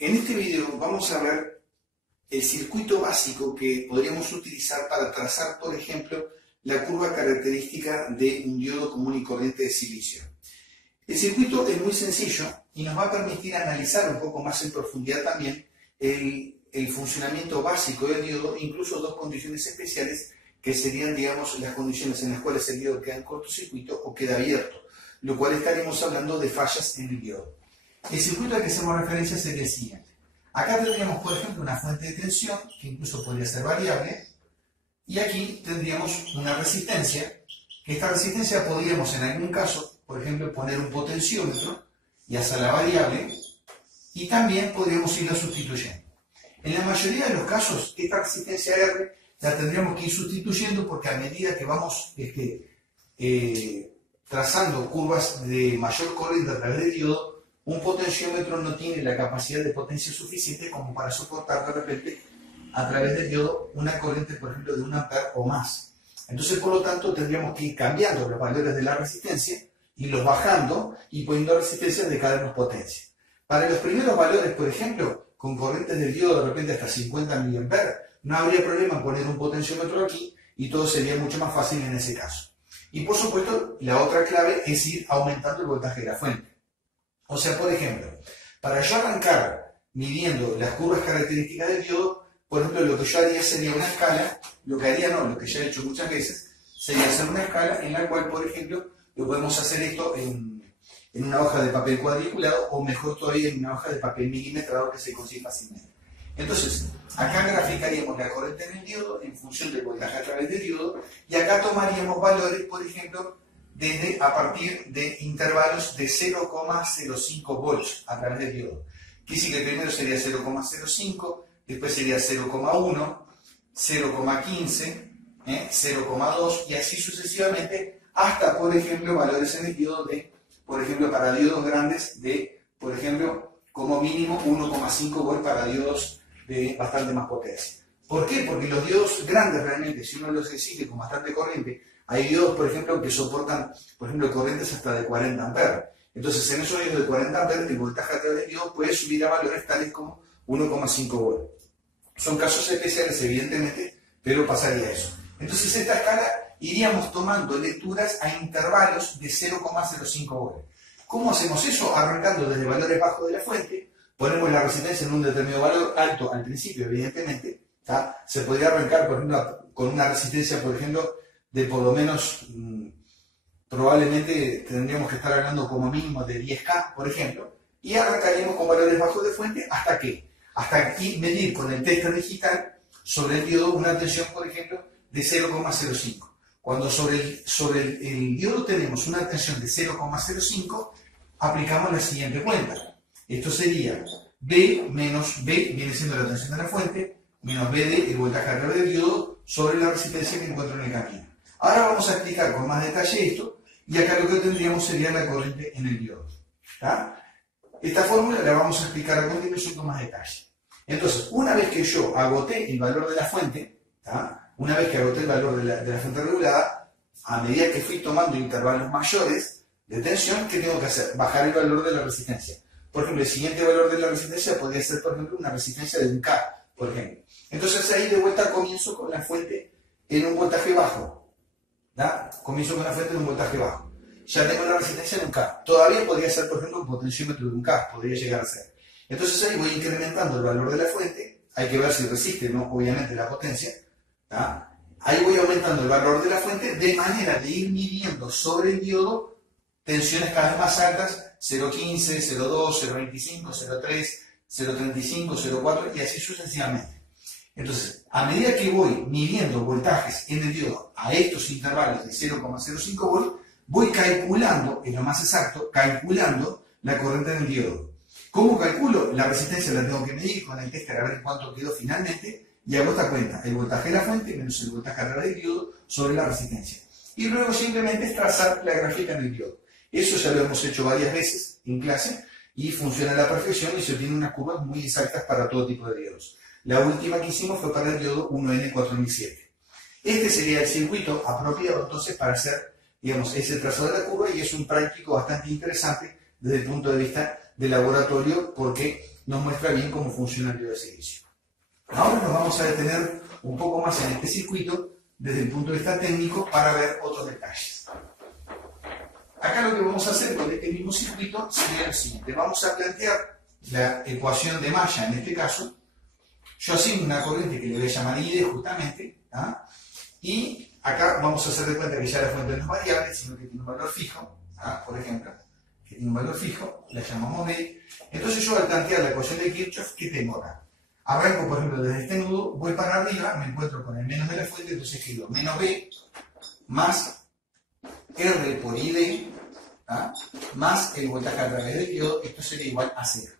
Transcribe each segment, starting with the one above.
En este video vamos a ver el circuito básico que podríamos utilizar para trazar, por ejemplo, la curva característica de un diodo común y corriente de silicio. El circuito es muy sencillo y nos va a permitir analizar un poco más en profundidad también el funcionamiento básico del diodo, incluso dos condiciones especiales que serían, digamos, las condiciones en las cuales el diodo queda en cortocircuito o queda abierto, lo cual estaremos hablando de fallas en el diodo. El circuito al que hacemos referencia sería el siguiente. Acá tendríamos, por ejemplo, una fuente de tensión, que incluso podría ser variable, y aquí tendríamos una resistencia, que esta resistencia podríamos en algún caso, por ejemplo, poner un potenciómetro y hacerla variable, y también podríamos irla sustituyendo. En la mayoría de los casos, esta resistencia R la tendríamos que ir sustituyendo porque a medida que vamos trazando curvas de mayor corriente a través del diodo, un potenciómetro no tiene la capacidad de potencia suficiente como para soportar de repente a través del diodo una corriente, por ejemplo, de 1 ampere o más. Entonces, por lo tanto, tendríamos que ir cambiando los valores de la resistencia y los bajando y poniendo resistencias de cada menos potencia. Para los primeros valores, por ejemplo, con corrientes del diodo de repente hasta 50 mA, no habría problema en poner un potenciómetro aquí y todo sería mucho más fácil en ese caso. Y por supuesto, la otra clave es ir aumentando el voltaje de la fuente. O sea, por ejemplo, para yo arrancar midiendo las curvas características del diodo, por ejemplo, lo que yo haría sería una escala, lo que ya he hecho muchas veces, sería hacer una escala en la cual, por ejemplo, lo podemos hacer esto en una hoja de papel cuadriculado o mejor todavía en una hoja de papel milimetrado que se consigue fácilmente. Entonces, acá graficaríamos la corriente en el diodo en función del voltaje a través del diodo y acá tomaríamos valores, por ejemplo, a partir de intervalos de 0,05 volts a través del diodo. Quiere decir que primero sería 0,05, después sería 0,1, 0,15, 0,2 y así sucesivamente hasta, por ejemplo, valores en el diodo de, por ejemplo, para diodos grandes de, por ejemplo, como mínimo 1,5 volts para diodos de bastante más potencia. ¿Por qué? Porque los diodos grandes realmente, si uno los exige con bastante corriente, hay diodos, por ejemplo, que soportan, por ejemplo, corrientes hasta de 40 amperes. Entonces, en esos diodos de 40 amperes, el voltaje a través del diodo puede subir a valores tales como 1,5 volts. Son casos especiales, evidentemente, pero pasaría eso. Entonces, esta escala iríamos tomando lecturas a intervalos de 0,05 volts. ¿Cómo hacemos eso? Arrancando desde valores bajos de la fuente, ponemos la resistencia en un determinado valor alto al principio, evidentemente. Se podría arrancar, por ejemplo, con una resistencia, por ejemplo, de por lo menos, probablemente tendríamos que estar hablando como mínimo de 10K, por ejemplo, y arrancaríamos con valores bajos de fuente hasta aquí medir con el tester digital sobre el diodo una tensión, por ejemplo, de 0,05. Cuando sobre el diodo tenemos una tensión de 0,05, aplicamos la siguiente cuenta. Esto sería B menos B, viene siendo la tensión de la fuente, menos BD, el voltaje a través del diodo, sobre la resistencia que encuentro en el camino. Ahora vamos a explicar con más detalle esto, y acá lo que tendríamos sería la corriente en el diodo. Esta fórmula la vamos a explicar a continuación con más detalle. Entonces, una vez que yo agoté el valor de la fuente, una vez que agoté el valor de la fuente regulada, a medida que fui tomando intervalos mayores de tensión, ¿qué tengo que hacer? Bajar el valor de la resistencia. Por ejemplo, el siguiente valor de la resistencia podría ser, por ejemplo, una resistencia de 1K, por ejemplo. Entonces ahí de vuelta comienzo con la fuente en un voltaje bajo. Comienzo con la fuente en un voltaje bajo. Ya tengo la resistencia en 1K. Todavía podría ser, por ejemplo, un potenciómetro de 1K, podría llegar a ser. Entonces ahí voy incrementando el valor de la fuente. Hay que ver si resiste, ¿no? Obviamente, la potencia. Ahí voy aumentando el valor de la fuente de manera de ir midiendo sobre el diodo tensiones cada vez más altas, 0,15, 0,2, 0,25, 0,3, 0,35, 0,4 y así sucesivamente. Entonces, a medida que voy midiendo voltajes en el diodo a estos intervalos de 0,05 volts, voy calculando, es lo más exacto, calculando la corriente en el diodo. ¿Cómo calculo? La resistencia la tengo que medir con el tester a ver cuánto quedó finalmente y hago esta cuenta, el voltaje de la fuente menos el voltaje a través del diodo sobre la resistencia. Y luego simplemente es trazar la gráfica en el diodo. Eso ya lo hemos hecho varias veces en clase y funciona a la perfección y se obtienen unas curvas muy exactas para todo tipo de diodos. La última que hicimos fue para el diodo 1N4007. Este sería el circuito apropiado entonces para hacer, digamos, ese trazado de la curva y es un práctico bastante interesante desde el punto de vista de laboratorio porque nos muestra bien cómo funciona el diodo de silicio. Ahora nos vamos a detener un poco más en este circuito desde el punto de vista técnico para ver otros detalles. Acá lo que vamos a hacer con este mismo circuito sería lo siguiente. Vamos a plantear la ecuación de malla, en este caso. Yo asigno una corriente que le voy a llamar ID justamente, ¿ah? Y acá vamos a hacer de cuenta que ya la fuente no es variable, sino que tiene un valor fijo, ¿ah? Por ejemplo, que tiene un valor fijo, la llamamos B. Entonces yo al plantear la ecuación de Kirchhoff, ¿qué tengo acá? Arranco, por ejemplo, desde este nudo, voy para arriba, me encuentro con el menos de la fuente, entonces escribo menos B más R por ID, ¿ah? Más el voltaje a través del diodo, esto sería igual a 0.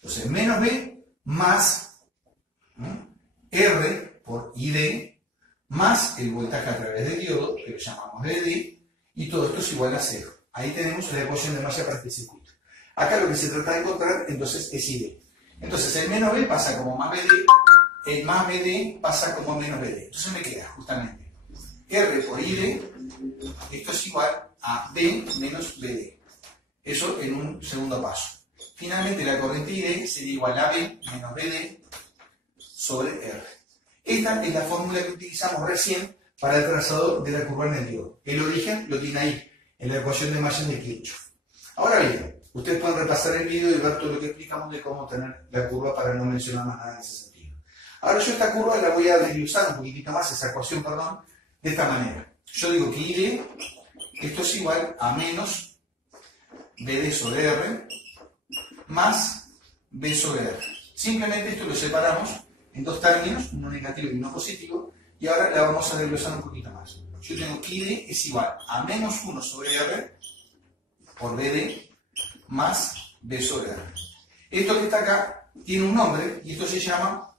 Entonces, menos B más R por ID más el voltaje a través del diodo, que lo llamamos BD, y todo esto es igual a 0. Ahí tenemos la ecuación de malla para este circuito. Acá lo que se trata de encontrar, entonces, es ID. Entonces, el menos B pasa como más BD, el más BD pasa como menos BD. Entonces me queda, justamente, R por ID, esto es igual a B menos BD. Eso en un segundo paso. Finalmente, la corriente ID sería igual a B menos BD sobre R. Esta es la fórmula que utilizamos recién para el trazado de la curva en el diodo. El origen lo tiene ahí, en la ecuación de malla de Kirchhoff. Ahora bien, ustedes pueden repasar el video y ver todo lo que explicamos de cómo tener la curva para no mencionar más nada en ese sentido. Ahora yo esta curva la voy a desglosar un poquitito más, esa ecuación, perdón, de esta manera. Yo digo que ID, esto es igual a menos BD sobre R más B sobre R. Simplemente esto lo separamos en dos términos, uno negativo y uno positivo, y ahora la vamos a desglosar un poquito más. Yo tengo que ID es igual a menos 1 sobre R por BD más B sobre R. Esto que está acá tiene un nombre y esto se llama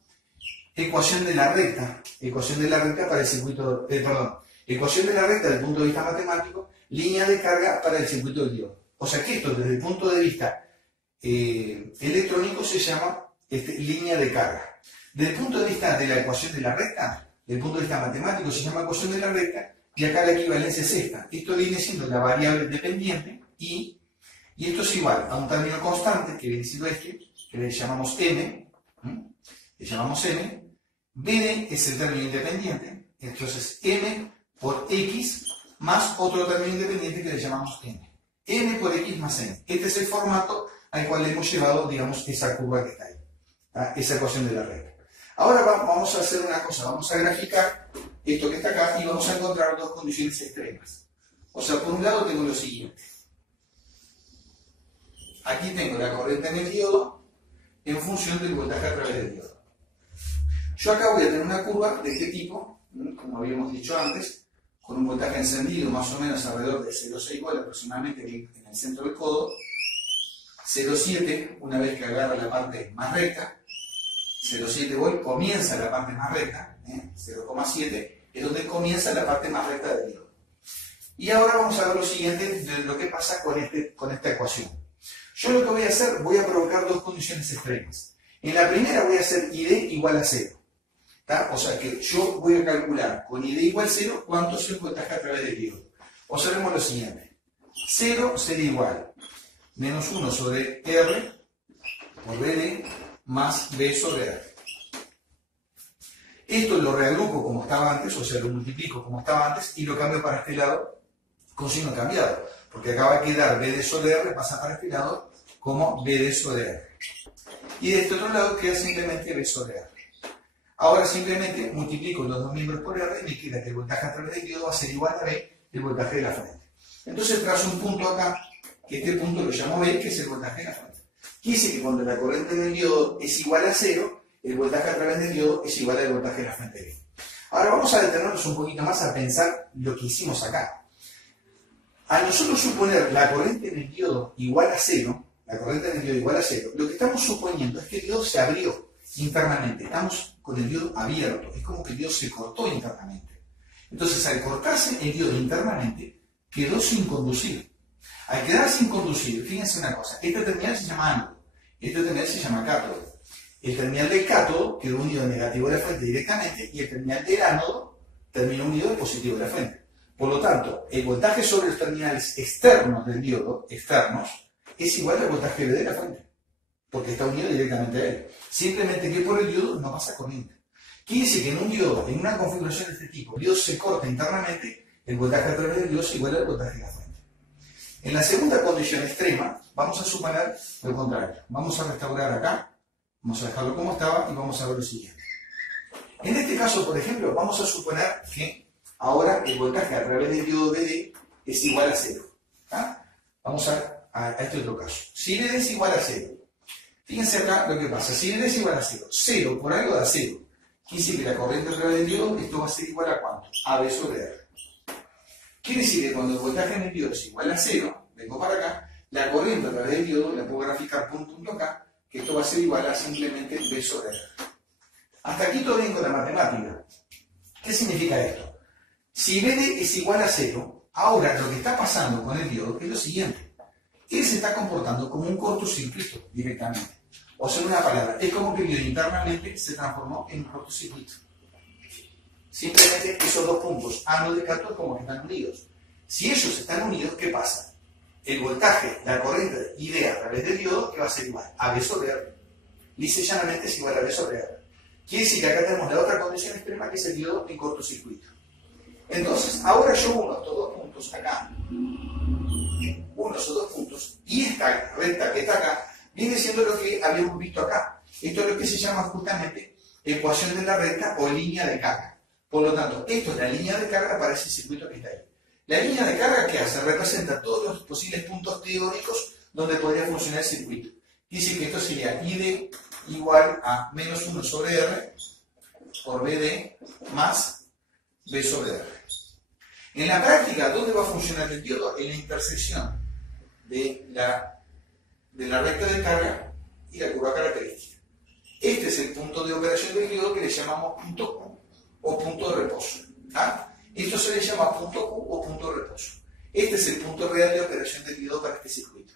ecuación de la recta. Ecuación de la recta para el circuito, ecuación de la recta desde el punto de vista matemático, línea de carga para el circuito del diodo. O sea que esto desde el punto de vista electrónico se llama línea de carga. Desde el punto de vista de la ecuación de la recta, desde el punto de vista matemático se llama ecuación de la recta, y acá la equivalencia es esta. Esto viene siendo la variable dependiente y esto es igual a un término constante que viene siendo este, que le llamamos M, BD es el término independiente, entonces M por X más otro término independiente que le llamamos N. M por X más N. Este es el formato al cual le hemos llevado, digamos, esa curva que está ahí, ¿tá? Esa ecuación de la recta. Ahora vamos a hacer una cosa, vamos a graficar esto que está acá y vamos a encontrar dos condiciones extremas. O sea, por un lado tengo lo siguiente. Aquí tengo la corriente en el diodo en función del voltaje a través del diodo. Yo acá voy a tener una curva de este tipo, como habíamos dicho antes, con un voltaje encendido más o menos alrededor de 0,6 volt aproximadamente en el centro del codo, 0,7 una vez que agarra la parte más recta, 0,7 volt comienza la parte más recta, 0,7 es donde comienza la parte más recta del diodo. Y ahora vamos a ver lo siguiente de lo que pasa con esta ecuación. Yo lo que voy a hacer, voy a provocar dos condiciones extremas. En la primera voy a hacer ID igual a 0. ¿Tá? O sea que yo voy a calcular con ID igual a 0 cuánto es el voltaje a través del diodo. Observemos lo siguiente. 0 sería igual menos 1 sobre R por BD más B sobre R. Esto lo reagrupo como estaba antes, o sea, lo multiplico como estaba antes y lo cambio para este lado con signo cambiado. Porque acá va a quedar BD sobre R, pasa para este lado como BD sobre R. Y de este otro lado queda simplemente B sobre R. Ahora simplemente multiplico los dos miembros por R y me queda que el voltaje a través del diodo va a ser igual a B, el voltaje de la fuente. Entonces trazo un punto acá, que este punto lo llamo B, que es el voltaje de la fuente. Quise que cuando la corriente del diodo es igual a 0, el voltaje a través del diodo es igual al voltaje de la fuente B. Ahora vamos a detenernos un poquito más a pensar lo que hicimos acá. Al nosotros suponer la corriente en el diodo igual a 0, lo que estamos suponiendo es que el diodo se abrió internamente. Estamos con el diodo abierto. Es como que el diodo se cortó internamente. Entonces, al cortarse el diodo internamente, quedó sin conducir. Al quedar sin conducir, fíjense una cosa. Esta terminal se llama ánodo. Esta terminal se llama cátodo. El terminal del cátodo quedó unido al negativo de la fuente directamente y el terminal del ánodo terminó unido al positivo de la fuente. Por lo tanto, el voltaje sobre los terminales externos del diodo, externos, es igual al voltaje VD de la fuente, porque está unido directamente a él. Simplemente que por el diodo no pasa corriente. Quiere decir que en un diodo, en una configuración de este tipo, el diodo se corta internamente, el voltaje a través del diodo es igual al voltaje de la fuente. En la segunda condición extrema, vamos a suponer lo contrario. Vamos a restaurar acá, vamos a dejarlo como estaba y vamos a ver lo siguiente. En este caso, por ejemplo, vamos a suponer que ahora el voltaje a través del diodo VD es igual a 0. ¿Ah? Vamos a este otro caso. Si VD es igual a 0, fíjense acá lo que pasa. Si VD es igual a 0, 0 por algo da 0. Quiere decir que la corriente a través del diodo, esto va a ser igual a ¿cuánto? AB sobre R. Quiere decir que cuando el voltaje en el diodo es igual a 0, vengo para acá, la corriente a través del diodo la puedo graficar por un punto acá, que esto va a ser igual a simplemente B sobre R. Hasta aquí todo bien con la matemática. ¿Qué significa esto? Si BD es igual a 0, ahora lo que está pasando con el diodo es lo siguiente. Él se está comportando como un cortocircuito directamente. O sea, en una palabra, es como que el diodo internamente se transformó en un cortocircuito. Simplemente esos dos puntos, ánodo y cátodo, como que están unidos. Si ellos están unidos, ¿qué pasa? El voltaje, la corriente ID a través del diodo, que va a ser igual a B sobre R. Lisa y llanamente es igual a B sobre R. Quiere decir que acá tenemos la otra condición extrema, que es el diodo en cortocircuito. Entonces, ahora yo uno estos dos puntos acá, uno esos dos puntos, y esta recta que está acá, viene siendo lo que habíamos visto acá. Esto es lo que se llama justamente ecuación de la recta o línea de carga. Por lo tanto, esto es la línea de carga para ese circuito que está ahí. La línea de carga, ¿qué hace? Representa todos los posibles puntos teóricos donde podría funcionar el circuito. Dice que esto sería ID igual a menos 1 sobre R por BD más B sobre R. En la práctica, ¿dónde va a funcionar el diodo? En la intersección de la recta de carga y la curva característica. Este es el punto de operación del diodo que le llamamos punto Q o punto de reposo. ¿Ah? Esto se le llama punto Q o punto de reposo. Este es el punto real de operación del diodo para este circuito.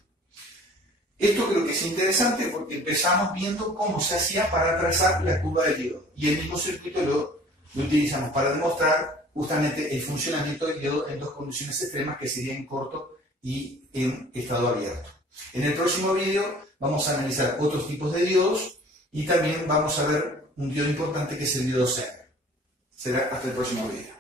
Esto creo que es interesante porque empezamos viendo cómo se hacía para trazar la curva del diodo. Y el mismo circuito lo utilizamos para demostrar justamente el funcionamiento del diodo en dos condiciones extremas, que serían en corto y en estado abierto. En el próximo vídeo vamos a analizar otros tipos de diodos y también vamos a ver un diodo importante que es el diodo Zener. Será hasta el próximo vídeo.